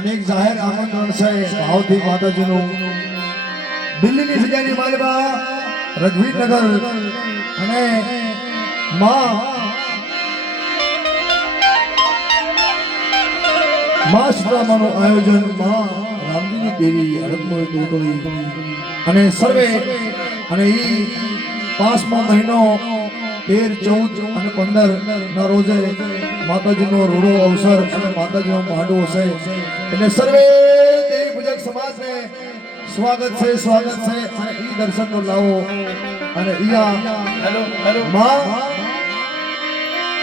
અનેક જાહેર આમંત્રણ છે ભાવથી માતાજીનું દિલ્હીની જગ્યાની માલવા રઘવીનગર અને માં સુદામાનું આયોજન માં રામજીની દેવી અડકમોય ટોટોઈ અને સર્વે અને ઈ 5મો મહિનો 13, 14 અને 15 ના રોજે માતાજીનો રૂડો અવસર અને માતાજીનો માંડવો છે એટલે સર્વે દેવી પૂજક સમાજને સ્વાગત છે અને ઈ દર્શનનો લાવો અને ઈયા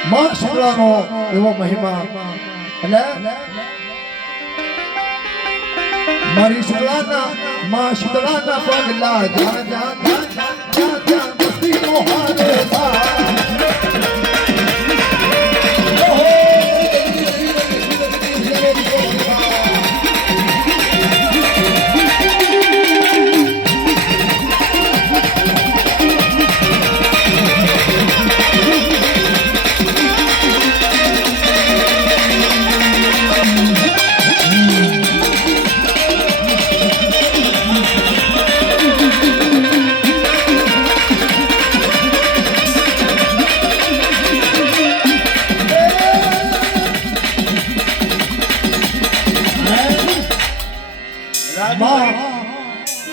માં શીતળાનો એવો મહિમા એટલે મારી શીતળાના માં શીતળાના પગલા જ્યાં બસ્તીનો હારે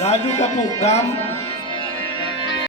રાજુ બાપુ ગામ